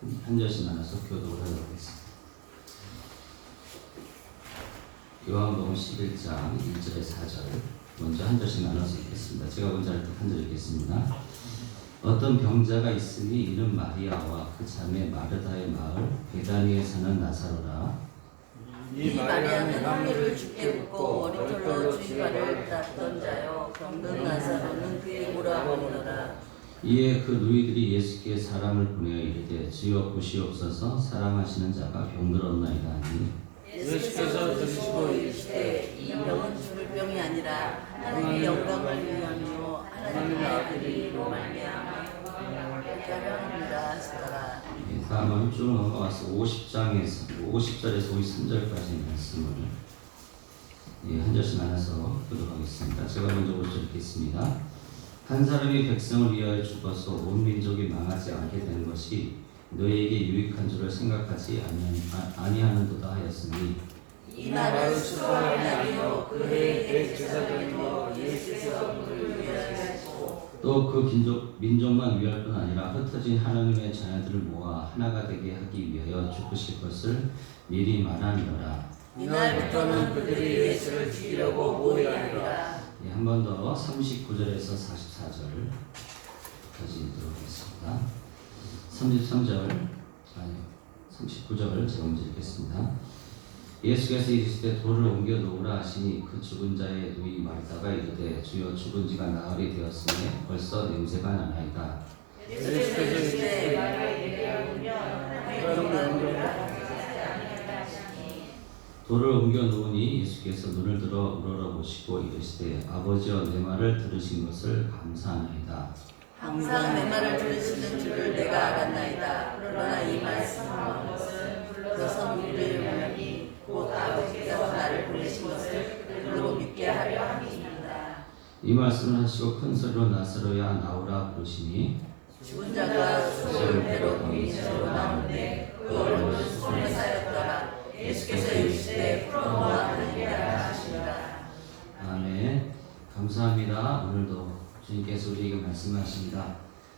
한 절씩 나눠서 교독을 하도록 하겠습니다. 요한복음 11장 1절에 4절 먼저 한 절씩 나눠서 읽겠습니다. 제가 먼저 한 절 읽겠습니다. 어떤 병자가 있으니 이는 마리아와 그 자매 마르다의 마을 베다니에 사는 나사로라. 이 마리아는 향유를 주께 붓고 머리털로 주의 발을 닦던 자요 병든 나사로는 그의 오라버니더라. 이에 그 누이들이 예수께 사람을 보내어 이르되 주여 보시옵소서 사랑하시는 자가 병들었나이다 하니 예수께서 들으시고 이르시되 이 병은 죽을 병이 아니라 하나님의 영광을 위하며 하나님의 아들이로 말미암아 영광을 하리라 하시더라. 다음은 쭉 넘어가서 50절에서 53절까지 말씀을 한 절씩 나눠서 교독하겠습니다. 제가 먼저 5절 읽겠습니다. 한 사람이 백성을 위하여 죽어서 온 민족이 망하지 않게 되는 것이 너희에게 유익한 줄을 생각하지 아니하는도다 하였으니 이 나라의 수고할 날이요 그의 대제사장이요 예수께서 그를 위하시고 또 그 민족만 위할 뿐 아니라 흩어진 하나님의 자녀들을 모아 하나가 되게 하기 위하여 죽으실 것을 미리 말하느니라. 이날부터는 그들이 예수를 죽이려고 모이리라. 한 번 더 39절에서 44절까지 들어보겠습니다. 39절 제가 먼저 읽겠습니다. 예수께서 이르시되 돌을 옮겨 놓으라 하시니 그 죽은 자의 누이 마르다가 이르되 주여 죽은 지가 나흘이 되었으니 벌써 냄새가 나나이다. 예수께서 이르시되 마리아에게 돌을 옮겨 놓으니 예수께서 눈을 들어 우러러보시고 이르시되 아버지여 내 말을 들으신 것을 감사하나이다. 항상 내 말을 들으시는 줄을 내가 알았나이다. 그러나 이 말씀한 것은 불러서 우리를 말하니 곧 아버지께서 나를 보내신 것을 그들로 믿게 하려 함이니이다. 이 말씀을 하시고 큰 소리로 나사로야 나오라 부르시니 죽은 자가 수술 배로 동이처로 나오는데 그 얼굴은 손에 쌓였더라. 예수께서 이르시되 풀어놓아 하느니라 하시니라. 아멘. 감사합니다. 오늘도 주님께서 우리에게 말씀하십니다.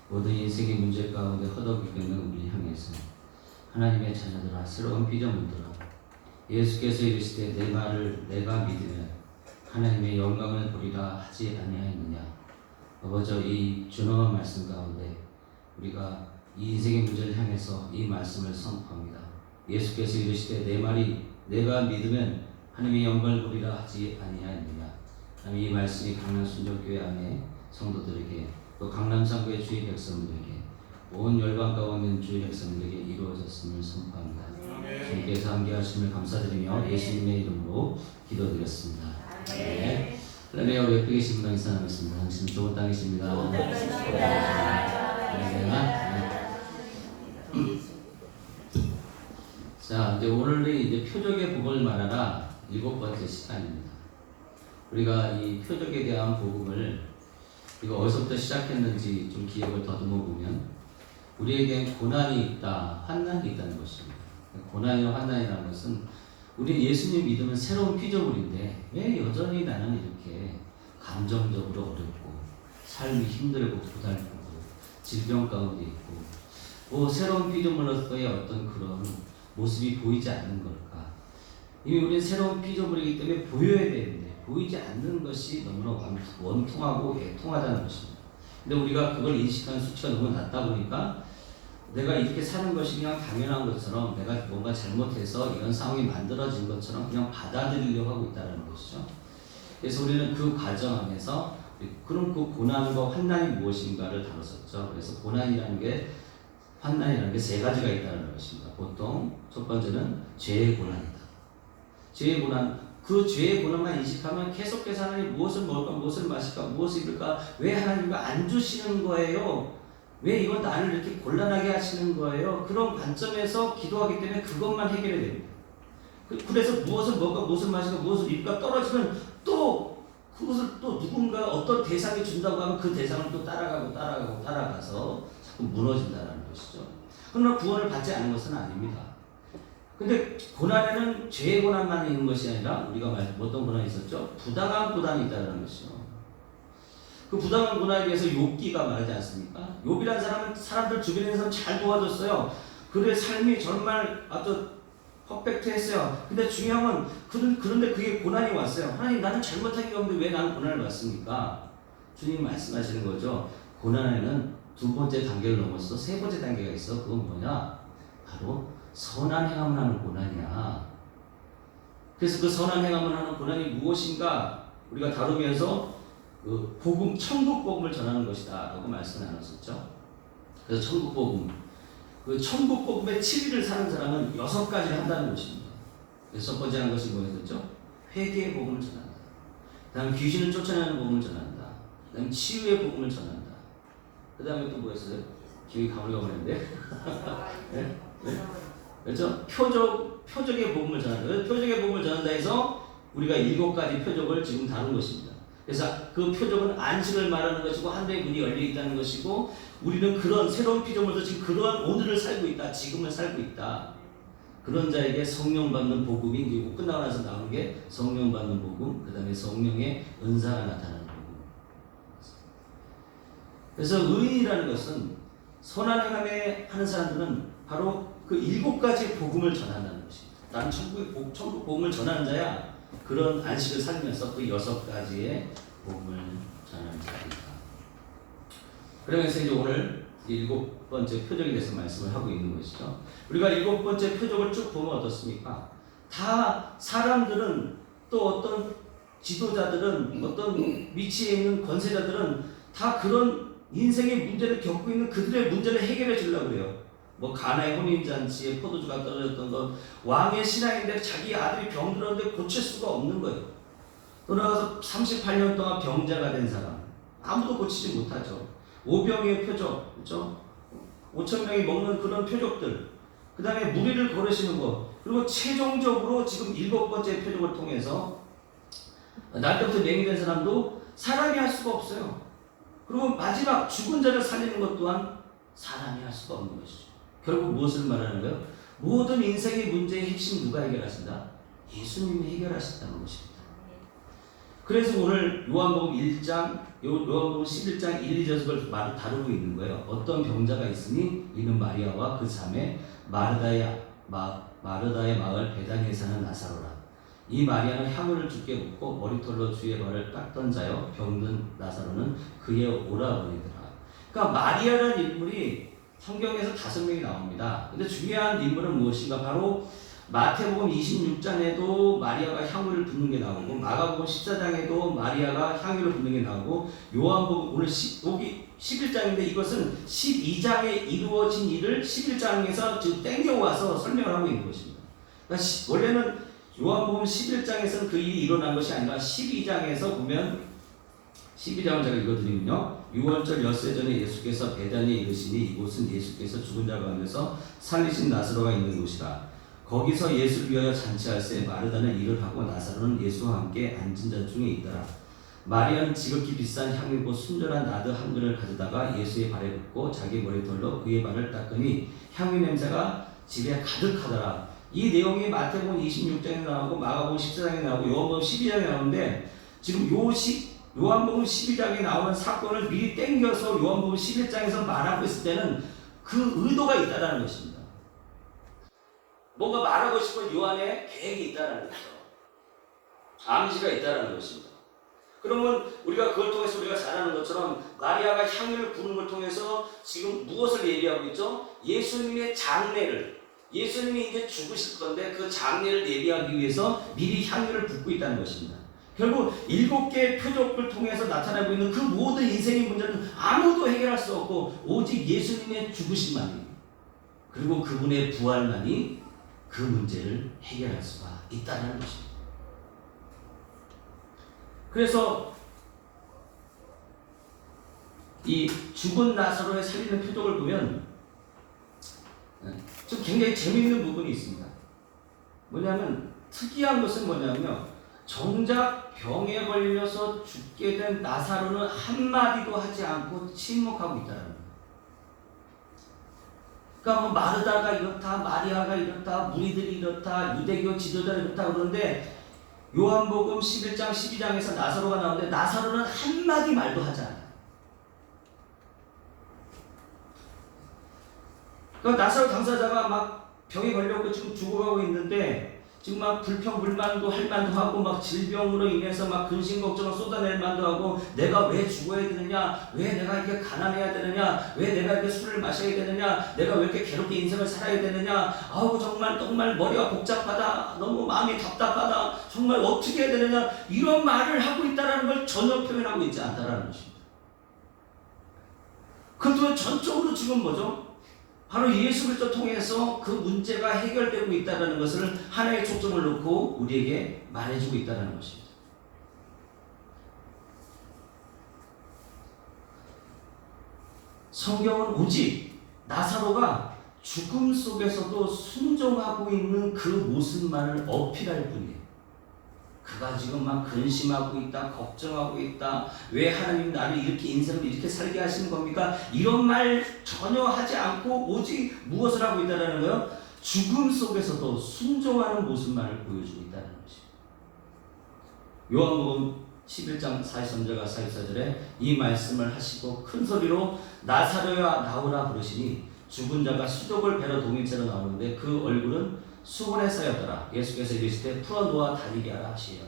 모든 인생의 문제 가운데 허덕이고 있는 우리 향해서 하나님의 자녀들아 새로운 비전을 들어 예수께서 이르시되 내 말을 내가 믿으면 하나님의 영광을 보리라 하지 아니하였느냐. 아버지 이 준엄한 말씀 가운데 우리가 이 인생의 문제를 향해서 이 말씀을 선포합니다. 예수께서 이르시되 내 말이 내가 믿으면 하나님의 영광을 보리라 하지 아니하였느냐. 이 말씀이 강남 순종교회 안에 성도들에게 또 강남 상구의 주의 백성들에게 온 열방 가운데 있는 주의 백성들에게 이루어졌음을 선포합니다. 주님께서 함께 하심을 감사드리며 예수님의 이름으로 기도드렸습니다. 네. 그다음에 우리 옆에 계신 분 인사 나누겠습니다. 당신 좋은 땅이십니다. 자, 이제 오늘은 이제 표적의 복음을 말하라 7번째 시간입니다. 우리가 이 표적에 대한 복음을 이거 어디서부터 시작했는지 좀 기억을 더듬어 보면 우리에겐 고난이 있다, 환난이 있다는 것입니다. 고난이나 환난이라는 것은 우리 예수님 믿으면 새로운 피조물인데 왜 여전히 나는 이렇게 감정적으로 어렵고 삶이 힘들고 고달프고 질병 가운데 있고 새로운 피조물로서의 어떤 그런 모습이 보이지 않는 걸까? 이미 우리는 새로운 피조물이기 때문에 보여야 되는데 보이지 않는 것이 너무나 원통하고 애통하다는 것입니다. 근데 우리가 그걸 인식하는 수치가 너무 낮다 보니까 내가 이렇게 사는 것이 그냥 당연한 것처럼 내가 뭔가 잘못해서 이런 상황이 만들어진 것처럼 그냥 받아들이려고 하고 있다는 것이죠. 그래서 우리는 그 과정 안에서 그럼 그 고난과 환난이 무엇인가를 다뤘었죠. 그래서 고난이라는 게 환난이라는 게 세 가지가 있다는 것입니다. 보통 첫 번째는 죄의 고난이다. 죄의 고난, 그 죄의 고난만 인식하면 계속해서 하나님 무엇을 먹을까, 무엇을 마실까, 무엇을 입을까, 왜 하나님 이거 안 주시는 거예요? 왜 이건 나를 이렇게 곤란하게 하시는 거예요? 그런 관점에서 기도하기 때문에 그것만 해결해야 됩니다. 그래서 무엇을 먹을까, 무엇을 마실까, 무엇을 입을까 떨어지면 또 그것을 또 누군가 어떤 대상이 준다고 하면 그 대상을 또 따라가서 자꾸 무너진다는 것이죠. 그러나 구원을 받지 않은 것은 아닙니다. 근데 고난에는 죄의 고난만 있는 것이 아니라 우리가 어떤 고난이 있었죠? 부당한 고난이 있다는 것이죠. 그 부당한 고난에 대해서 욥기가 말하지 않습니까? 욥이라는 사람은 사람들 주변에서 잘 도와줬어요. 그의 삶이 정말 아주 퍼펙트했어요. 근데 중요한 건 그런데 그게 고난이 왔어요. 하나님, 나는 잘못한 게 없는데 왜 나는 고난을 받습니까? 주님 말씀하시는 거죠. 고난에는 두 번째 단계를 넘어서 세 번째 단계가 있어. 그건 뭐냐? 바로 선한 행함을 하는 고난이야. 그래서 그 선한 행함을 하는 고난이 무엇인가 우리가 다루면서 그 복음, 천국 복음을 전하는 것이다라고 말씀을 나눴었죠. 그래서 천국 복음, 그 천국 복음의 7일을 사는 사람은 6가지를 한다는 것입니다. 그래서 첫 번째 한 것이 뭐였었죠? 회개의 복음을 전한다. 그다음 귀신을 쫓아내는 복음을 전한다. 그다음 치유의 복음을 전한다. 그다음에 또 뭐였어요? 기억이 가물가물했는데. 네? 네? 그렇죠? 표적의 복음을 전한다. 표적의 복음을 전한다 해서 우리가 7가지 표적을 지금 다룬 것입니다. 그래서 그 표적은 안식을 말하는 것이고 하늘의 문이 열려 있다는 것이고 우리는 그런 새로운 피조물도 지금 그러한 오늘을 살고 있다. 지금을 살고 있다. 그런 자에게 성령 받는 복음이 이제 끝나고 나서 나오는 게 성령 받는 복음, 그 다음에 성령의 은사가 나타나는 복음. 그래서 의인이라는 것은 선한 행함에 하는 사람들은 바로 그 7가지 복음을 전한다는 것입니다. 나는 천국 복음을 전하는 자야. 그런 안식을 살면서 그 6가지의 복음을 전하는 자입니다. 그러면서 이제 오늘 7번째 표적에 대해서 말씀을 하고 있는 것이죠. 우리가 7번째 표적을 쭉 보면 어떻습니까? 다 사람들은 또 어떤 지도자들은 어떤 위치에 있는 권세자들은 다 그런 인생의 문제를 겪고 있는 그들의 문제를 해결해 주려고 그래요. 뭐 가나의 혼인잔치에 포도주가 떨어졌던 것, 왕의 신하인데 자기 아들이 병들었는데 고칠 수가 없는 거예요. 또 나가서 38년 동안 병자가 된 사람 아무도 고치지 못하죠. 오병이의 표적, 그렇죠? 5,000명이 먹는 그런 표적들, 그 다음에 무리를 거르시는 것, 그리고 최종적으로 지금 7번째 표적을 통해서 날 때부터 맹이 된 사람도 사람이 할 수가 없어요. 그리고 마지막 죽은 자를 살리는 것 또한 사람이 할 수가 없는 것이죠. 결국 무엇을 말하는 거예요? 모든 인생의 문제의 핵심 누가 해결하신다? 예수님이 해결하신다는 것입니다. 그래서 오늘 요한복음 1장, 요한복음 11장 1, 2절을 다루고 있는 거예요. 어떤 병자가 있으니 이는 마리아와 그 자매 마르다의 마을 베다니에 사는 나사로라. 이 마리아는 향유를 주께 묻고 머리털로 주의 발을 닦던 자요 병든 나사로는 그의 오라버니더라. 그러니까 마리아라는 인물이 성경에서 5명이 나옵니다. 근데 중요한 인물은 무엇인가? 바로 마태복음 26장에도 마리아가 향유를 붓는 게 나오고 마가복음 14장에도 마리아가 향유를 붓는 게 나오고 요한복음 오늘 여기 11장인데 이것은 12장에 이루어진 일을 11장에서 지금 땡겨와서 설명을 하고 있는 것입니다. 그러니까 원래는 요한복음 11장에서는 그 일이 일어난 것이 아니라 12장에서 보면 12장을 제가 읽어드리면요. 6월절 엿새 전에 예수께서 베다니에 이르시니 이곳은 예수께서 죽은 자 가운데서 살리신 나사로가 있는 곳이라. 거기서 예수를 위하여 잔치할새 마르다는 일을 하고 나사로는 예수와 함께 앉은 자 중에 있더라. 마리아는 지극히 비싼 향유고 순전한 나드 한 근을 가져다가 예수의 발에 붓고 자기 머리털로 그의 발을 닦으니 향유 냄새가 집에 가득하더라. 이 내용이 마태복음 26장에 나오고 마가복음 14장에 나오고 요한복음 12장에 나오는데 지금 요한복음 12장에 나오는 사건을 미리 땡겨서 요한복음 11장에서 말하고 있을 때는 그 의도가 있다는 것입니다. 뭔가 말하고 싶은 요한의 계획이 있다는 거죠. 암시가 있다는 것입니다. 그러면 우리가 그걸 통해서 우리가 잘 아는 것처럼 마리아가 향유를 부는 걸 통해서 지금 무엇을 예비하고 있죠? 예수님의 장례를, 예수님이 이제 죽으실 건데 그 장례를 예비하기 위해서 미리 향유를 붓고 있다는 것입니다. 결국 7개의 표적을 통해서 나타나고 있는 그 모든 인생의 문제는 아무도 해결할 수 없고 오직 예수님의 죽으심만이 그리고 그분의 부활만이 그 문제를 해결할 수가 있다는 것입니다. 그래서 이 죽은 나사로의 살리는 표적을 보면 좀 굉장히 재미있는 부분이 있습니다. 뭐냐면 특이한 것은 뭐냐면요. 정작 병에 걸려서 죽게 된 나사로는 한마디도 하지 않고 침묵하고 있다는 거예요. 그러니까 뭐 마르다가 이렇다, 마리아가 이렇다, 무리들이 이렇다, 유대교 지도자가 이렇다 그러는데 요한복음 11장, 12장에서 나사로가 나오는데 나사로는 한마디 말도 하지 않아요. 그러니까 나사로 당사자가 막 병에 걸려고 지금 죽어가고 있는데 지금 막 불평불만도 할 만도 하고 막 질병으로 인해서 막 근심 걱정을 쏟아낼 만도 하고 내가 왜 죽어야 되느냐, 왜 내가 이렇게 가난해야 되느냐, 왜 내가 이렇게 술을 마셔야 되느냐, 내가 왜 이렇게 괴롭게 인생을 살아야 되느냐, 아우 정말 머리가 복잡하다, 너무 마음이 답답하다, 정말 어떻게 해야 되느냐, 이런 말을 하고 있다는 걸 전혀 표현하고 있지 않다라는 것입니다. 그것도 전적으로 지금 뭐죠? 바로 예수 그리스도 통해서 그 문제가 해결되고 있다는 것을 하나의 초점을 놓고 우리에게 말해주고 있다는 것입니다. 성경은 오직 나사로가 죽음 속에서도 순종하고 있는 그 모습만을 어필할 뿐이에요. 그가 지금 막 근심하고 있다, 걱정하고 있다, 왜 하나님 나를 이렇게 인생을 이렇게 살게 하시는 겁니까? 이런 말 전혀 하지 않고 오직 무엇을 하고 있다는 거예요? 죽음 속에서도 순종하는 모습만을 보여주고 있다는 것입니다. 요한복음 11장 43절과 44절에 이 말씀을 하시고 큰 소리로 나사로야 나오라 부르시니 죽은 자가 수족을 베러 동인채로 나오는데 그 얼굴은 수건에 쌓였더라. 예수께서 이르시되 풀어놓아 다니게 하라 하시에요.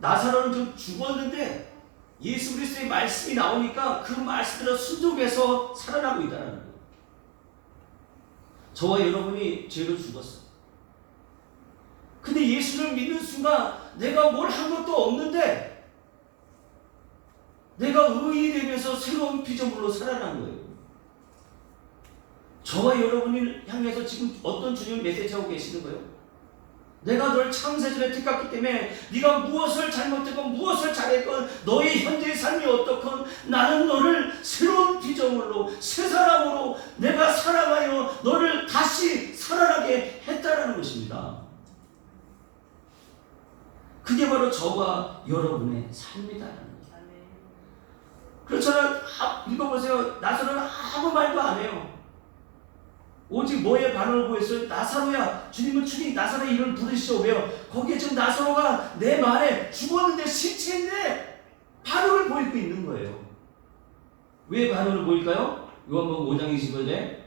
나사로는 좀 죽었는데 예수 그리스도의 말씀이 나오니까 그 말씀대로 순종해서 살아나고 있다는 거예요. 저와 여러분이 죄로 죽었어요. 근데 예수를 믿는 순간 내가 뭘 한 것도 없는데 내가 의인이 되면서 새로운 피조물로 살아난 거예요. 저와 여러분을 향해서 지금 어떤 주님을 메시지하고 계시는 거예요? 내가 널 창세전에 택했기 때문에 네가 무엇을 잘못했건 무엇을 잘했건 너의 현재의 삶이 어떻건 나는 너를 새로운 피조물로 새 사람으로 내가 살아가여 너를 다시 살아나게 했다라는 것입니다. 그게 바로 저와 여러분의 삶이다라는 거예요. 그렇잖아. 읽어보세요. 나사로는 아무 말도 안 해요. 오직 뭐에 반응을 보였어요? 나사로야, 주님은 주님 나사로의 이름을 부르시죠. 왜요? 거기에 지금 나사로가 내 말에 죽었는데 시체인데 반응을 보이고 있는 거예요. 왜 반응을 보일까요? 요한복음 5장 25절에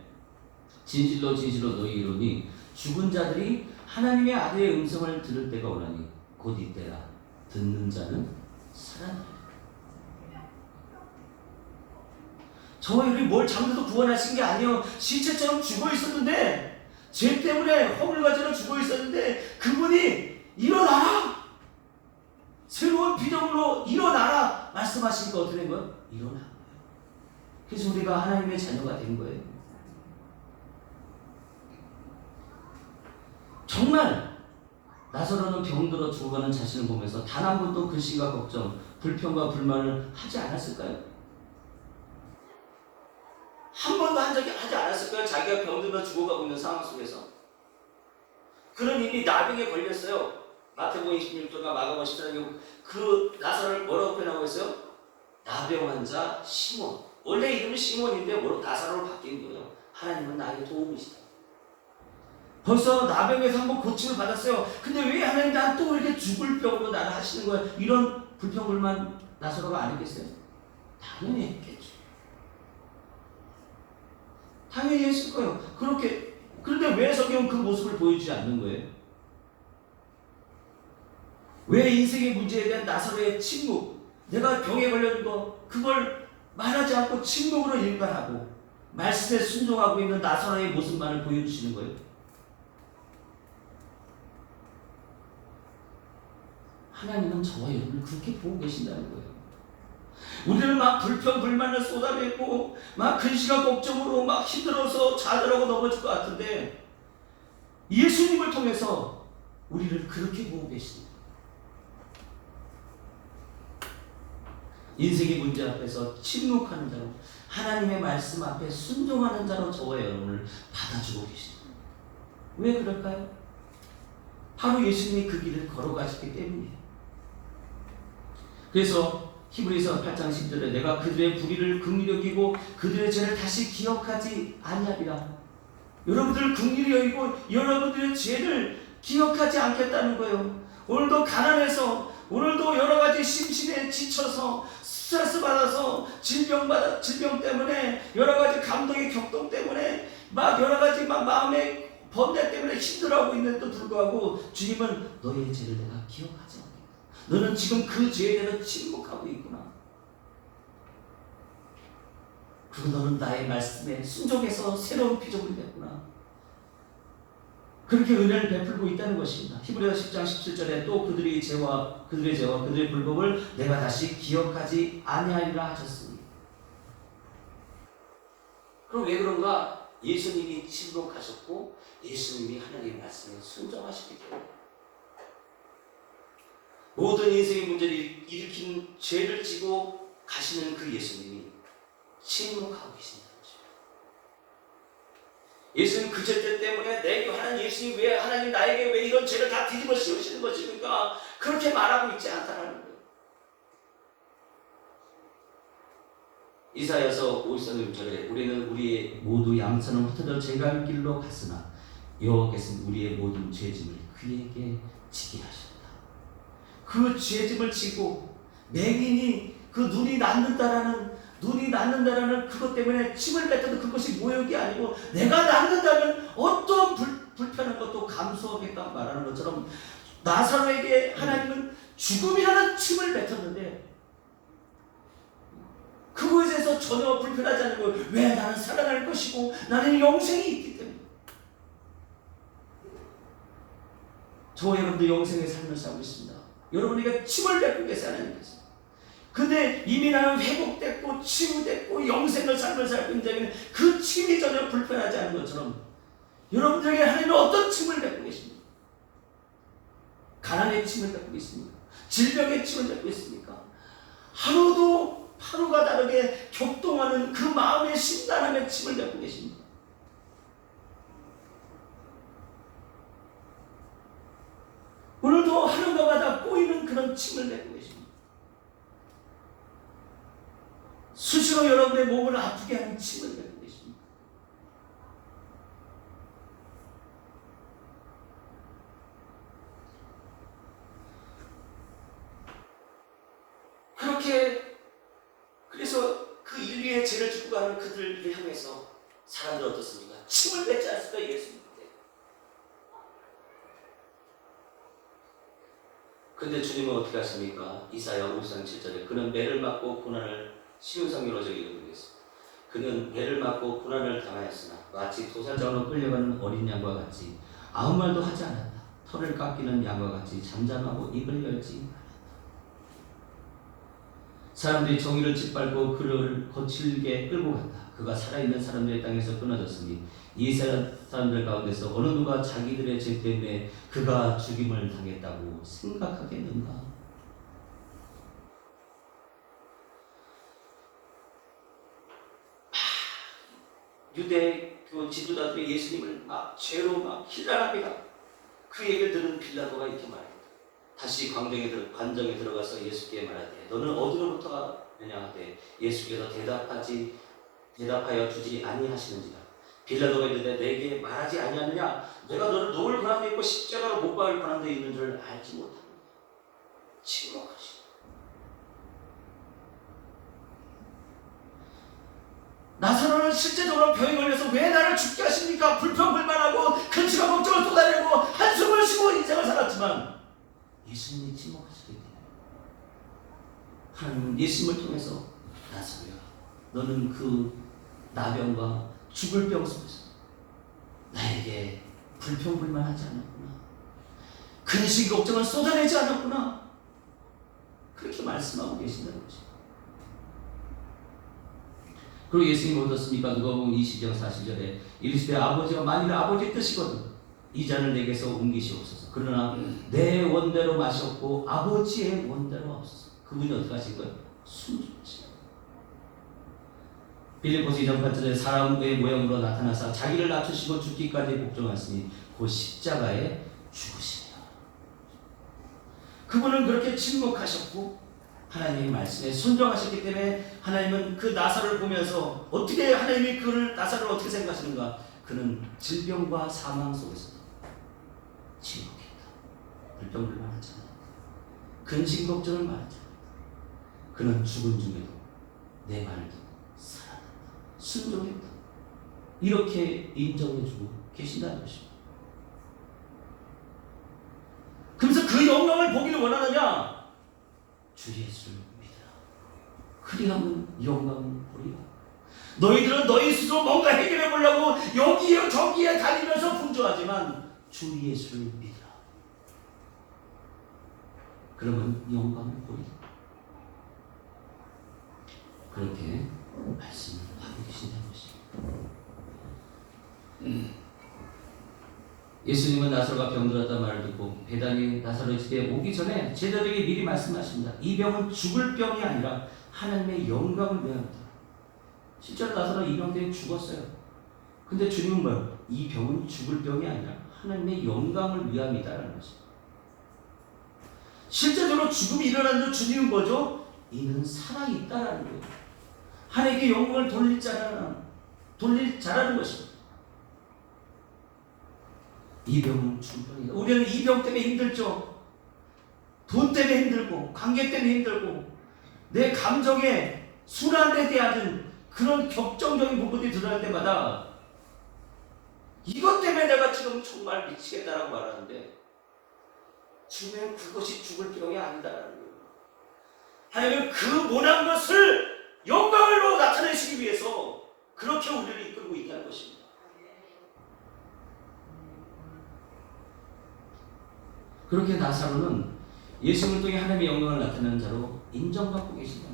진실로 진실로 너희 이르노니 죽은 자들이 하나님의 아들의 음성을 들을 때가 오나니 곧 이때라. 듣는 자는 살아나리라. 저와 여러분이 뭘 잠들어서 구원하신 게 아니에요. 시체처럼 죽어 있었는데, 죄 때문에 허물과제로 죽어 있었는데 그분이 일어나라, 새로운 피조물로 일어나라 말씀하시니까 어떻게 된 거예요? 일어난 거예요. 그래서 우리가 하나님의 자녀가 된 거예요. 정말 나사로는 병들어 죽어가는 자신을 보면서 단 한 번도 근심과 걱정, 불평과 불만을 하지 않았을까요? 한 번도 한 적이 하지 않았을까요? 자기가 병들어 죽어가고 있는 상황 속에서. 그는 이미 나병에 걸렸어요. 마태복음 26절과 마가복음 14장 그 나사로를 뭐라고 표현하고 있어요? 나병 환자 시몬. 원래 이름은 시몬인데 뭐로 나사로로 바뀐 거예요. 하나님은 나에게 도움이시다. 벌써 나병에서 한번 고침을 받았어요. 근데 왜 하나님 난 또 이렇게 죽을 병으로 나를 하시는 거예요? 이런 불평불만 나사로가 안 했겠어요? 당연히 했겠죠. 당연히 했을 거예요. 그렇게. 그런데 왜 성경은 그 모습을 보여주지 않는 거예요? 왜 인생의 문제에 대한 나사로의 침묵, 내가 병에 걸렸는 거 그걸 말하지 않고 침묵으로 일관하고 말씀에 순종하고 있는 나사로의 모습만을 보여주시는 거예요? 하나님은 저와 여러분을 그렇게 보고 계신다는 거예요. 우리는 막 불평불만을 쏟아내고 막 근심과 걱정으로 막 힘들어서 좌절하고 넘어질 것 같은데 예수님을 통해서 우리를 그렇게 보고 계십니다. 인생의 문제 앞에서 침묵하는 자로, 하나님의 말씀 앞에 순종하는 자로 저와 여러분을 받아주고 계십니다. 왜 그럴까요? 바로 예수님이 그 길을 걸어가셨기 때문이에요. 그래서 히브리서 8장 10절에 내가 그들의 불의를 긍휼히 여기고 그들의 죄를 다시 기억하지 아니하리라. 여러분들 긍휼히 여기고 여러분들의 죄를 기억하지 않겠다는 거예요. 오늘도 가난해서 오늘도 여러 가지 심신에 지쳐서 스트레스 받아서 질병 때문에 여러 가지 감동의 격동 때문에 막 여러 가지 막 마음의 번뇌 때문에 힘들어하고 있는데도 불구하고 주님은 너의 죄를 내가 기억하지 않겠다. 너는 지금 그 죄에 대해서 침묵하고 있구나. 그리고 너는 나의 말씀에 순종해서 새로운 피조물이 됐구나. 그렇게 은혜를 베풀고 있다는 것입니다. 히브리서 10장 17절에 또 그들의 죄와 그들의 불법을 내가 다시 기억하지 아니하리라 하셨으니. 그럼 왜 그런가? 예수님이 침묵하셨고 예수님이 하나님의 말씀에 순종하셨기 때문에 모든 인생의 문제를 일으킨 죄를 지고 가시는 그 예수님이 침묵하고 계신다는 거죠. 예수님 그 죄 때문에 내게 하나님 예수님 왜 하나님 나에게 왜 이런 죄를 다 뒤집어 씌우시는 것입니까? 그렇게 말하고 있지 않다는 거예요. 이사야서 53장 6절에 우리는 우리의 모두 양처럼 흩어져 제갈 길로 갔으나 여호와께서는 우리의 모든 죄짐을 그에게 지게 하셨다. 그 죄짐을 지고 맹인이 그 눈이 낫는다라는 그것 때문에 침을 뱉어도 그것이 모욕이 아니고 내가 낫는다면 어떤 불편한 것도 감수하겠다고 말하는 것처럼 나사로에게 하나님은 죽음이라는 침을 뱉었는데 그거에 대해서 전혀 불편하지 않은 거예요. 왜? 나는 살아날 것이고 나는 영생이 있기 때문에. 저와 여러분도 영생의 삶을 살고 있습니다. 여러분에게 침을 뱉고 계세요, 하나님께서. 근데 이미 나는 회복됐고 치유됐고 영생의 삶을 살고 있는 자에게는 그 침이 전혀 불편하지 않은 것처럼 여러분들에게 하나님은 어떤 침을 뱉고 계십니까? 가난의 침을 뱉고 있습니까? 질병의 침을 뱉고 있습니까? 하루가 다르게 격동하는 그 마음의 심란함의 침을 뱉고 계십니까? 오늘도 하루가마다 꼬이는 그런 침을 뱉고 계십니다. 수시로 여러분의 몸을 아프게 하는 침을 뱉고 계십니다. 그래서 그 인류의 죄를 짓고 가는 그들을 향해서 사람들 어떻습니까? 침을 뱉지 않습니까? 예수님. 근데 주님은 어떻게 하십니까? 이사야 53장 7절에 그는 매를 맞고 고난을 쉬운 성경으로 저기 읽어드리겠습니다. 그는 매를 맞고 고난을 당하였으나 마치 도살장으로 끌려가는 어린 양과 같이 아무 말도 하지 않았다. 털을 깎이는 양과 같이 잠잠하고 입을 열지 않았다. 사람들이 정의를 짓밟고 그를 거칠게 끌고 갔다. 그가 살아있는 사람들의 땅에서 끊어졌으니 이 사람들 가운데서 어느 누가 자기들의 죄 때문에 그가 죽임을 당했다고 생각하겠는가? 유대교 지도자들이 예수님을 막 죄로 막 힐난합니다. 그 얘기를 들은 빌라도가 이렇게 말합니다. 다시 관정에 들어가서 예수께 말하되 너는 어디로부터 왔느냐 하되 예수께서 대답하여 주지 아니하시는지라. 빌라도가 이르되 내게 말하지 아니하느냐? 내가 너를 놓을 고난 데 있고 십자가로 못 박을 고난 데 있는 줄 알지 못하느냐? 침묵하시고 나사로는 실제적으로 병에 걸려서 왜 나를 죽게 하십니까? 불평불만하고 근심과 걱정을 쏟아내고 한숨을 쉬고 인생을 살았지만 예수님이 침묵하시기 때문에 하나님은 예수님을 통해서 나사로야 너는 그 나병과 죽을 병 속에서 나에게 불평불만하지 않았구나. 근심 걱정을 쏟아내지 않았구나. 그렇게 말씀하고 계신다는 거죠. 그리고 예수님이 어떻습니까? 누가복음 20장 40절에 이르시되 아버지가 만일 아버지의 뜻이거든 이 잔을 내게서 옮기시옵소서. 그러나 내 원대로 마셨고 아버지의 원대로 하옵소서. 그분이 어떻게 하신 거예요? 순종하신 거예요. 빌립보서 2장 8절에 사람의 모양으로 나타나사 자기를 낮추시고 죽기까지 복종하시니 곧 십자가에 죽으시며 그분은 그렇게 침묵하셨고 하나님의 말씀에 순종하셨기 때문에 하나님은 그 나사로를 보면서 어떻게 하나님이 그를 나사로를 어떻게 생각하시는가? 그는 질병과 사망 속에서 침묵했다. 불평불만하지 않았다. 근심 걱정을 말하지 않는다. 그는 죽은 중에도 내 말을 듣고 살았다. 순종했다. 이렇게 인정해주고 계신다는 것입니다. 그래서 그 영광을 보기를 원하느냐? 주 예수를 믿으라. 그리하면 영광을 보리라. 너희들은 너희 스스로 뭔가 해결해 보려고 여기에 저기에 다니면서 분주하지만 주 예수를 믿으라. 그러면 영광을 보리라. 그렇게 말씀을 하고 계신다는 것입니다. 예수님은 나사로가 병들었다는 말을 듣고 베다니 나사로의 집에 오기 전에 제자들에게 미리 말씀하십니다. 이 병은 죽을 병이 아니라 하나님의 영광을 위함이다. 실제로 나사로가 이 병 때문에 죽었어요. 근데 주님은 뭐예요? 이 병은 죽을 병이 아니라 하나님의 영광을 위함이다라는 것입니다. 실제적으로 죽음이 일어난 줄 주님은 뭐죠? 이는 살아있다라는 거예요. 하나님께 영광을 돌릴 자라는 것입니다. 이 병은 죽을 병이다. 우리는 이 병 때문에 힘들죠. 돈 때문에 힘들고 관계 때문에 힘들고 내 감정의 순환에 대한 그런 격정적인 부분이 드러날 때마다 이것 때문에 내가 지금 정말 미치겠다라고 말하는데 주님은 그것이 죽을 병이 아니다라는 거예요. 하나님은 그 모난 것을 영광으로 나타내시기 위해서 그렇게 우리를 이끌고 있다는 것입니다. 그렇게 나사로는 예수님을 통해 하나님의 영광을 나타내는 자로 인정받고 계신다.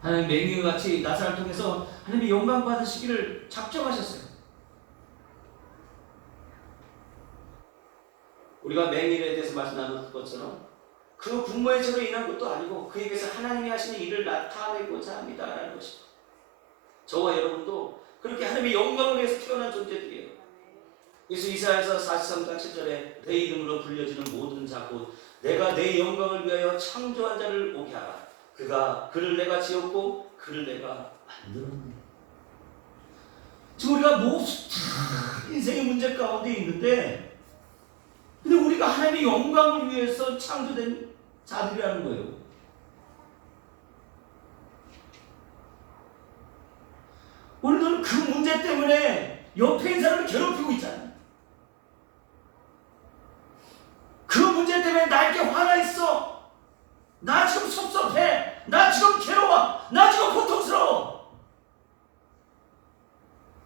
하나님 맹인과 같이 나사로를 통해서 하나님의 영광 받으시기를 작정하셨어요. 우리가 맹인에 대해서 말씀 나눴던 것처럼 그 부모의 죄로 인한 것도 아니고 그에게서 하나님이 하시는 일을 나타내고자 합니다라는 것입니다. 저와 여러분도 그렇게 하나님의 영광을 위해서 태어난 존재들이에요. 그래서 이사야서 43장 7절에 내 이름으로 불려지는 모든 자 곧 내가 내 영광을 위하여 창조한 자를 오게 하라. 그를 내가 지었고 그를 내가 만들었네. 지금 우리가 인생의 문제 가운데 있는데 근데 우리가 하나님의 영광을 위해서 창조된 자들이라는 거예요. 오늘도 그 문제 때문에 옆에 있는 사람을 괴롭히고 있잖아요. 그 문제 때문에 나에게 화나 있어. 나 지금 섭섭해. 나 지금 괴로워. 나 지금 고통스러워.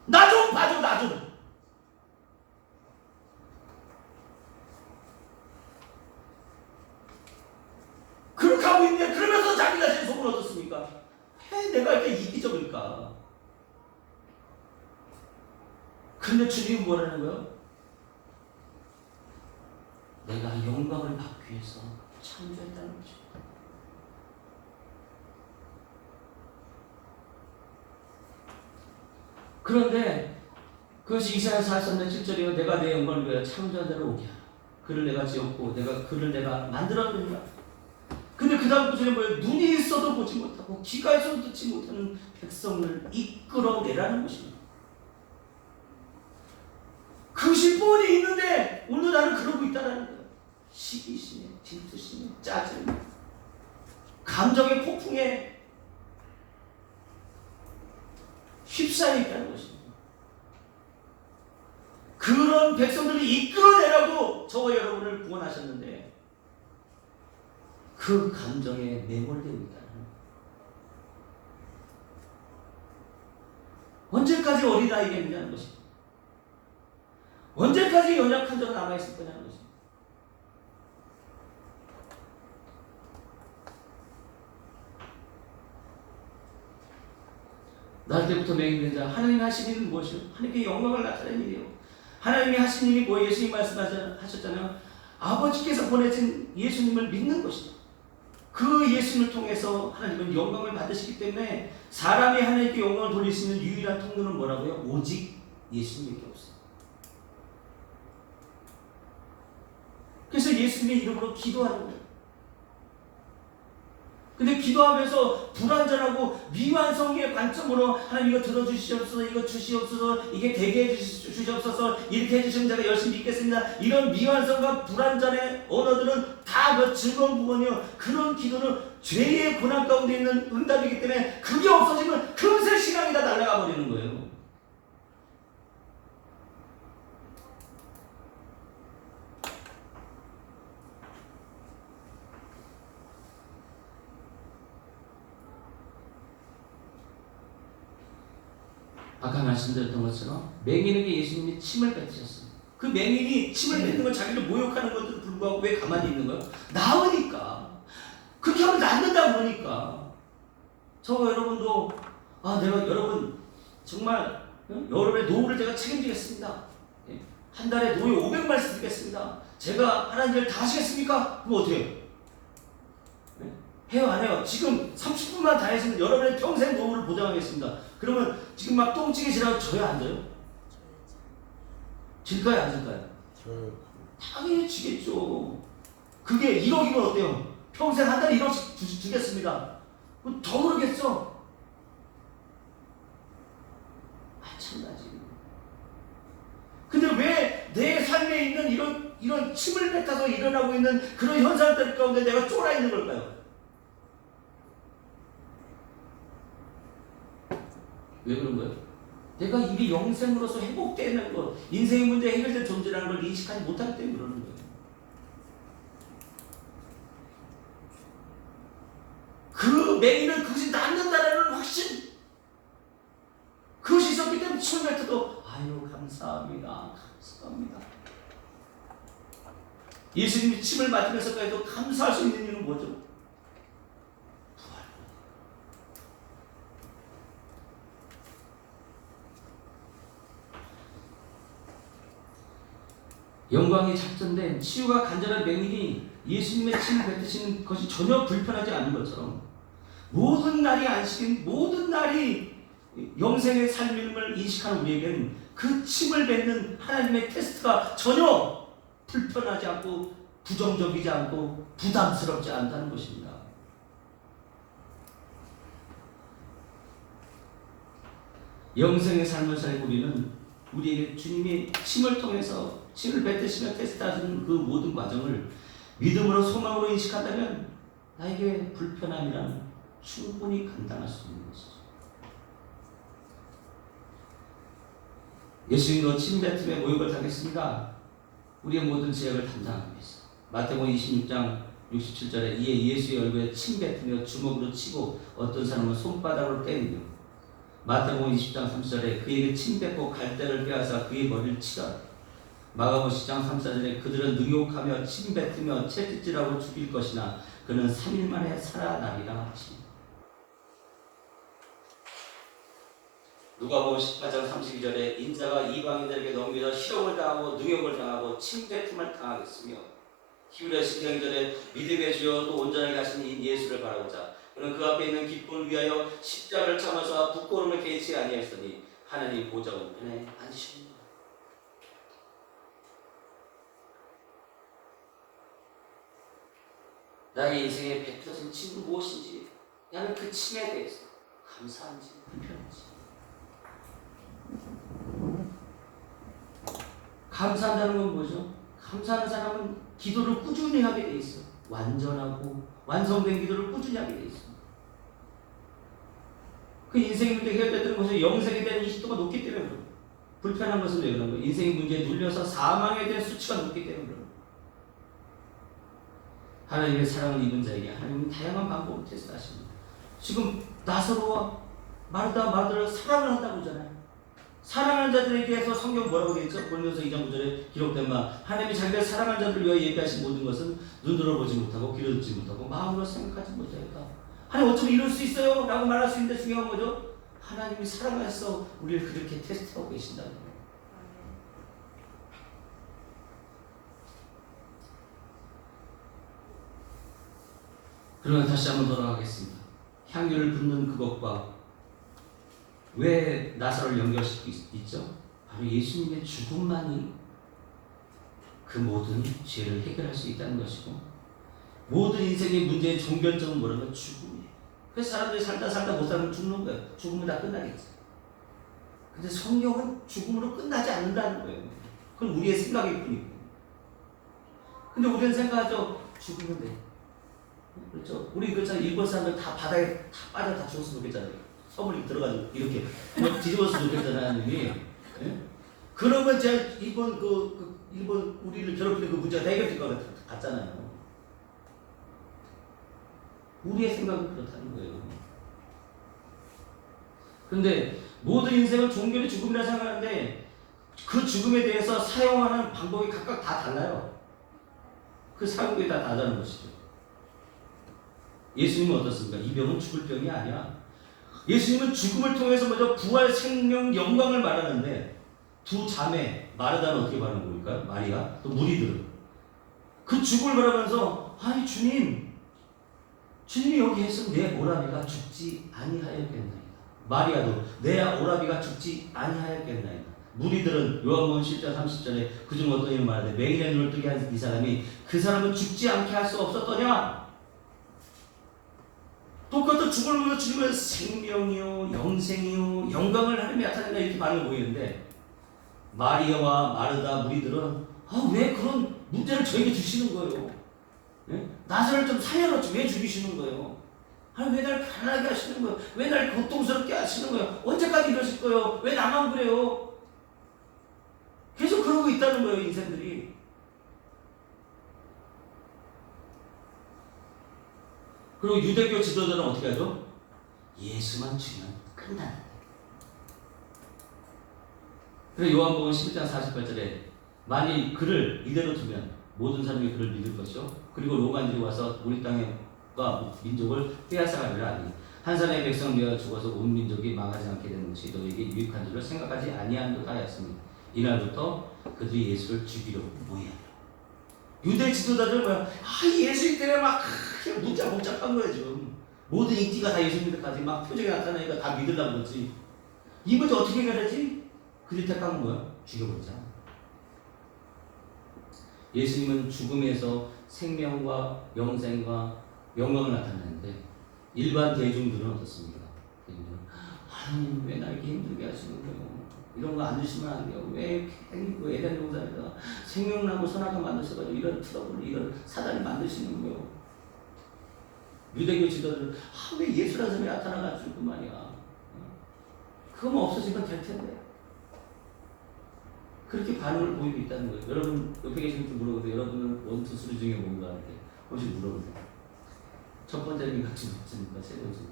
나 좀 봐줘, 나 좀. 그렇게 하고 있는데 그러면서 자기 자신이 속을 얻었습니까? 내가 이렇게 이기적일까? 그런데 주님은 뭐라는 거예요? 내가 영광을 받기 위해서 창조했다는 거죠. 그런데 그것이 이사야 43장 7절이면 내가 내 영광을 위하여 창조한 자를 오게 하라. 그를 내가 지었고 그를 내가 만들었느니라. 근데 그 다음 구절에 뭐예요? 눈이 있어도 보지 못하고 귀가 있어도 듣지 못하는 백성을 이끌어내라는 것입니다. 그것이 뻔히 있는데 오늘 나는 그러고 있다는 거예요. 시기심에, 질투심에, 짜증, 감정의 폭풍에 휩싸여 있다는 것입니다. 그런 백성들을 이끌어내라고 저와 여러분을 구원하셨는데 그 감정에 매몰되고 있다는 거예요. 언제까지 어린아이겠느냐는 것입니다. 언제까지 연약한 자로 남아있을 거냐는 것입니다. 날 때부터 맹인된 자, 하나님이 하신 일은 무엇이요? 하나님께 영광을 나타내는 일이요. 하나님이 하신 일이 뭐예요? 예수님 말씀하셨잖아요. 아버지께서 보내신 예수님을 믿는 것이죠. 그 예수님을 통해서 하나님은 영광을 받으시기 때문에 사람이 하나님께 영광을 돌릴 수 있는 유일한 통로는 뭐라고요? 오직 예수님밖에 없어요. 그래서 예수님의 이름으로 기도하는 거예요. 근데 기도하면서 불완전하고 미완성의 관점으로 하나님 이거 들어주시옵소서, 이거 주시옵소서, 이게 되게 해주시옵소서, 이렇게 해주시면 제가 열심히 믿겠습니다. 이런 미완성과 불완전의 언어들은 다 그 즐거운 부분이요. 그런 기도는 죄의 고난 가운데 있는 응답이기 때문에 그게 없어지면 금세 신앙이 다 날아가 버리는 거예요. 아까 말씀드렸던 것처럼 맹인에게 예수님이 침을 뱉으셨어요. 그 맹인이 침을 뱉는 건 자기를 모욕하는 것도 불구하고 왜 가만히 있는 거예요? 나으니까. 그렇게 하면 낫는다 그러니까. 저와 여러분도 내가 여러분 정말 여러분의 노후를 제가 책임지겠습니다. 한 달에 노예 500말씀 드리겠습니다. 제가 하나님 일 다 하시겠습니까? 그럼 어떻게 해요? 해요 안 해요? 지금 30분만 다 했으면 여러분의 평생 노후를 보장하겠습니다. 그러면 지금 막 똥찌개 지라고 져야 안 돼요? 질까요 안 질까요? 당연히 지겠죠. 그게 1억이면 어때요? 평생 한 달에 1억씩 주겠습니다. 그럼 더 그러겠죠? 마찬가지. 근데 왜 내 삶에 있는 이런 침을 뱉어서 일어나고 있는 그런 현상들 가운데 내가 쫄아 있는 걸까요? 왜 그런 거예요? 내가 이게 영생으로서 회복되는 것, 인생의 문제 해결될 존재라는 걸 인식하지 못하기 때문에 그러는 거예요. 그 맹인은 그것이 낫는다라는 확신, 그것이 있었기 때문에 침을 뱉어도 아유 감사합니다. 예수님이 침을 맞으면서까지도 감사할 수 있는 이유는 뭐죠? 부활. 영광이 작전된 치유가 간절한 맹인이 예수님의 침을 뱉으시는 것이 전혀 불편하지 않은 것처럼 모든 날이 안식인 모든 날이 영생의 삶임을 인식하는 우리에게는 그 침을 뱉는 하나님의 테스트가 전혀 불편하지 않고 부정적이지 않고 부담스럽지 않다는 것입니다. 영생의 삶을 살고 우리는 우리에게 주님이 침을 통해서 침을 뱉으시며 테스트하시는 그 모든 과정을 믿음으로 소망으로 인식한다면 나에게 불편함이란 충분히 감당할 수 있는 것이죠. 예수님도 침 뱉음에 모욕을 당했습니다. 우리의 모든 죄악을 담당하기 위해서. 마태복음 26장 67절에 이에 예수의 얼굴에 침 뱉으며 주먹으로 치고 어떤 사람은 손바닥으로 때리며 마태복음 20장 30절에 그에게 침 뱉고 갈대를 빼앗아 그의 머리를 치더라. 마가복음 10장 34절에 그들은 능욕하며 침 뱉으며 채찍질하고 죽일 것이나 그는 3일 만에 살아나리라 하시니. 누가복음 18장 32절에 인자가 이방인들에게 넘겨져 희롱을 당하고 능욕을 당하고 침뱉음을 당하겠으며 히브리 신명절에 믿음의 주여 또 온전하게 하신 이 예수를 바라보자. 그는 그 앞에 있는 기쁨을 위하여 십자가를 참아서 부끄러움을 개의치 아니하였으니 하나님 보좌 우편에 앉으십니다. 나의 인생에 뱉어진 침은 무엇인지, 나는 그 침에 대해서 감사한지 불편한지. 감사한다는 건 뭐죠? 감사하는 사람은 기도를 꾸준히 하게 돼 있어. 완전하고 완성된 기도를 꾸준히 하게 돼 있어. 그 인생의 문제 해결됐던 것은 영생에 대한 인식도가 높기 때문에 그런 거예요. 불편한 것은 왜 그런 거예요? 인생의 문제에 눌려서 사망에 대한 수치가 높기 때문에 그런 거예요. 하나님의 사랑을 입은 자에게 하나님은 다양한 방법으로 테스트하십니다. 지금 나사로와 마르다를 사랑을 한다고 하잖아요. 사랑하는 자들에 대해서 성경 뭐라고 되어 있죠? 고린도서 2장 9절에 기록된 바 하나님이 자기가 사랑하는 자들을 위하여 예비하신 모든 것은 눈으로 보지 못하고 귀로 듣지 못하고 마음으로 생각하지 못하였다. 하나님 어쩌면 이럴 수 있어요? 라고 말할 수 있는데 중요한 거죠? 하나님이 사랑하셔서 우리를 그렇게 테스트하고 계신다는 거예요. 그러면 다시 한번 돌아가겠습니다. 향유를 붓는 그것과 왜 나사로를 연결시키고 있죠? 바로 예수님의 죽음만이 그 모든 죄를 해결할 수 있다는 것이고 모든 인생의 문제의 종결점은 뭐라고? 죽음이에요. 그래서 사람들이 살다 못 살면 죽는 거예요. 죽으면 다 끝나겠지. 근데 성경은 죽음으로 끝나지 않는다는 거예요. 그건 우리의 생각일 뿐이고. 근데 우리는 생각하죠. 죽으면 돼. 그렇죠. 우리 그렇죠. 일본 사람들 다 바다에 다 빠져 다 죽었으면 좋겠잖아요. 섬을 들어가지고 이렇게 뒤집었으면 좋겠잖아요. 하나님이. 예? 그러면 제가 일본 일본 우리를 괴롭히는 그 문제가 다 해결될 것 같잖아요. 우리의 생각은 그렇다는 거예요. 근데 모든 인생은 종결이 죽음이라 생각하는데 그 죽음에 대해서 사용하는 방법이 각각 다 달라요. 그 사용법이 다 다르다는 것이죠. 예수님은 어떻습니까? 이 병은 죽을 병이 아니야. 예수님은 죽음을 통해서 먼저 부활, 생명, 영광을 말하는데 두 자매, 마르다는 어떻게 말하는 겁니까? 마리아, 또 무리들은 그 죽음을 바라면서 아니 주님이 여기 있으면 내 오라비가 죽지 아니하였겠나이다. 마리아도 내 오라비가 죽지 아니하였겠나이다. 무리들은 요한복음 10장 30절에 그중 어떤 이는 말하되 맹인의 눈을 뜨게 한 이 사람이 그 사람은 죽지 않게 할 수 없었더냐? 똑같은 죽음을 보여 주님은 생명이요 영생이요 영광을 하나님이 나타낸다 이렇게 반응을 보이는데 마리아와 마르다 무리들은 왜 그런 문제를 저에게 주시는 거예요? 예? 나사를 좀 살려놓지 왜 죽이시는 거예요? 왜 날 가난하게 하시는 거예요? 왜 날 고통스럽게 하시는 거예요? 언제까지 이러실 거예요? 왜 나만 그래요? 계속 그러고 있다는 거예요, 인생들이. 그리고 유대교 지도자는 어떻게 하죠? 예수만 죽이면 끝난다. 그래서 요한복음 11장 48절에 만일 그를 이대로 두면 모든 사람이 그를 믿을 것이요. 그리고 로마인들이 와서 우리 땅과 민족을 빼앗아가리라 하니 한 사람의 백성 되어 죽어서 온 민족이 망하지 않게 되는 것이 너에게 유익한 줄을 생각하지 아니한 듯 하였으니 이날부터 그들이 예수를 죽이려고 모이하라. 유대 지도자들은 뭐야? 예수님 때문에 막 문자 복잡한 거예요 지금. 모든 인기가 다 예수님한테까지 막 표정이 나타나니까 다 믿으려고 그러지. 이 문제 어떻게 해결하지? 그들이 택한 건 뭐야? 죽여버리자. 예수님은 죽음에서 생명과 영생과 영광을 나타내는데 일반 대중들은 어떻습니까? 하나님 왜 날 이렇게 힘들게 하시는 거예요? 이런 거 안 주시면 안 돼요. 왜 에덴 동산에다 생명나무 선악과 만드셔가지고 이런 트러블을 이런 사단을 만드시는 거예요? 유대교 지도자들은 왜 예수라는 사람이 나타나가지고 그 말이야. 그거만 없어지면 될 텐데. 그렇게 반응을 보이고 있다는 거예요. 여러분 옆에 계신 분 물어보세요. 여러분은 원투 쓰리 중에 뭔가 이렇게 혹시 물어보세요. 첫 번째는 같이 묻습니까? 세 번째는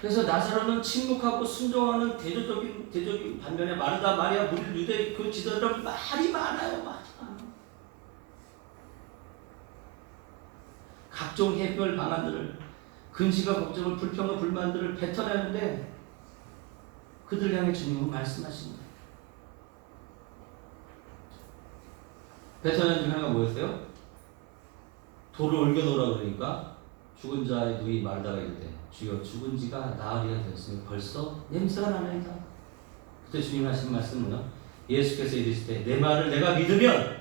그래서 나사로는 침묵하고 순종하는 대조적인 반면에 마르다, 마리아, 무리, 유대 그 지도자들은 말이 많아요. 각종 해결 방안들을 근심과 걱정을 불평과 불만들을 뱉어내는데 그들 향해 주님은 말씀하십니다. 뱉어내는 중 하나가 뭐였어요? 돌을 옮겨놓으라 그러니까 죽은 자의 누이 마르다가 이르되 주여 죽은 지가 나흘이나 되었으니 벌써 냄새가 나나이다. 그때 주님 하신 말씀은요. 예수께서 이르시되 내 말을 내가 믿으면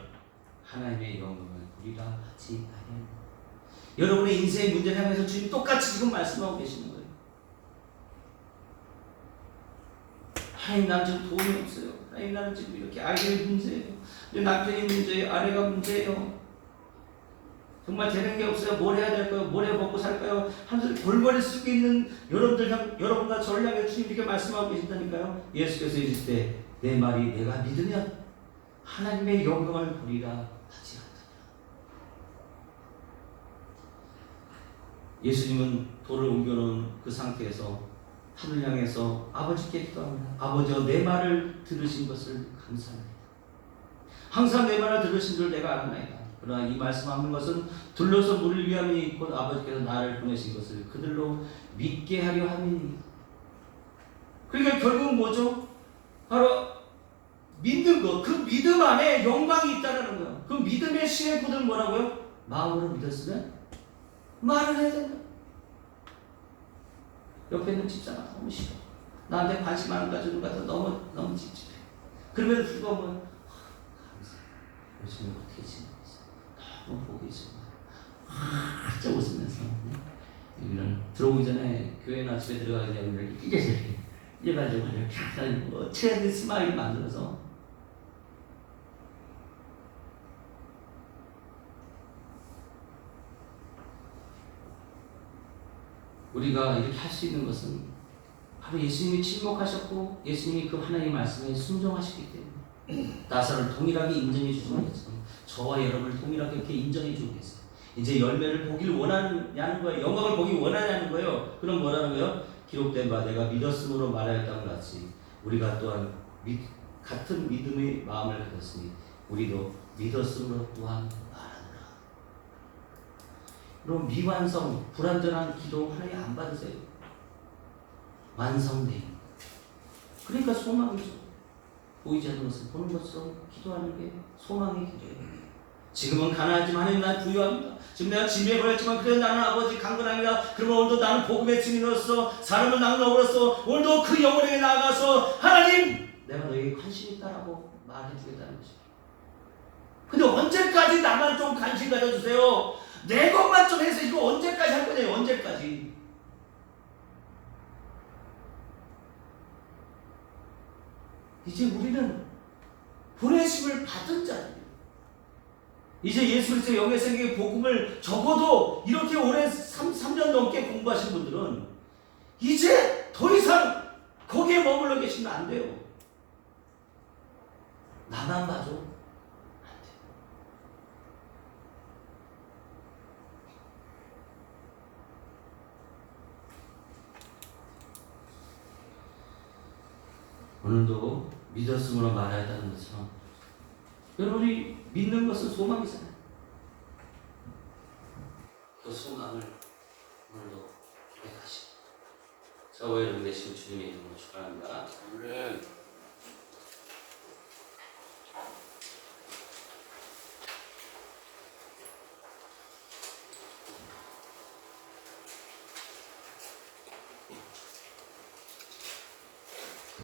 하나님의 영광을 보리라 하지 아니하니라. 여러분의 인생의 문제를 향해서 주님 똑같이 지금 말씀하고 계시는 거예요. 하나님 나는 지금 돈이 없어요. 하나님 나는 지금 이렇게 아이들이 문제예요. 남편이 문제예요. 아내가 문제예요. 정말 되는 게 없어요. 뭘 해야 될까요? 뭘 해 먹고 살까요? 하면서 골머리 쓰고 있는 여러분과 저를 향해 주님 이렇게 말씀하고 계신다니까요. 예수께서 이르시되 내 말이 내가 믿으면 하나님의 영광을 보리라 하지 않느냐. 예수님은 돌을 옮겨놓은 그 상태에서 하늘 향해서 아버지께 기도합니다. 아버지여 내 말을 들으신 것을 감사합니다. 항상 내 말을 들으신 줄 내가 알나이다. 그러나 이 말씀하는 것은 둘러서 물을 위함이 곧 아버지께서 나를 보내신 것을 그들로 믿게 하려 함이니. 그러니까 결국은 뭐죠? 바로 믿는 것, 그 믿음 안에 영광이 있다는 거예요. 그 믿음의 신의 굳은 뭐라고요? 마음으로 믿었으면 말을 해야 된다. 옆에 있는 집사가 너무 싫어. 나한테 관심 안 가지는 것 같아 너무 찝찝해. 그럼에도 불구하고 감사해. 요즘에 어떻게 지내고 있어? 너무 보기 좋아. 활짝 웃으면서 여기는 들어오기 전에 교회나 집에 들어가기 전에 이렇게 삐져서 일반적으로 이렇게 하고 최대한 스마일 만들어서 우리가 이렇게 할 수 있는 것은 바로 예수님이 침묵하셨고 예수님이 그 하나님의 말씀에 순종하셨기 때문에 나사를 동일하게 인정해 주신 것처럼 저와 여러분을 동일하게 이렇게 인정해 주고 계세요. 이제 열매를 보길 원하느냐는 거예요. 영광을 보기 원하냐는 거예요. 그럼 뭐라는 거예요? 기록된 바 내가 믿었으므로 말하였다는 것 같이 우리가 또한 같은 믿음의 마음을 가졌으니 우리도 믿었으므로 또한 말하노라. 그럼 미완성, 불완전한 기도 하나님 안 받으세요. 완성돼. 그러니까 소망이죠. 보이지 않는 것을 보는 것처럼 기도하는 게 소망의 기도예요. 지금은 가난하지만 하나님 난 부유합니다. 지금 내가 짐에 걸렸지만 그래 나는 아버지 강건합니다. 그러면 오늘도 나는 복음의 증인으로서 사람을 나누어로서 오늘도 그 영혼에게 나아가서 하나님 내가 너에게 관심이 있다라고 말해주겠다는 것입니다. 근데 언제까지 나만 좀 관심 가져주세요. 내 것만 좀 해서 이거 언제까지 할 거냐. 언제까지. 이제 우리는 보내심을 받은 자예요. 이제 예수 그리스도의 영의 생명의 복음을 적어도 이렇게 오래 3년 넘게 공부하신 분들은 이제 더 이상 거기에 머물러 계시면 안 돼요. 나만 봐줘. 안 돼요. 오늘도 믿었으므로 말하였다는 것처럼 여러분이 믿는 것은 소망이잖아요. 그 소망을 오늘도 고백하시고 저와 여러분 되시고 주님의 이름으로 축원합니다. 아멘.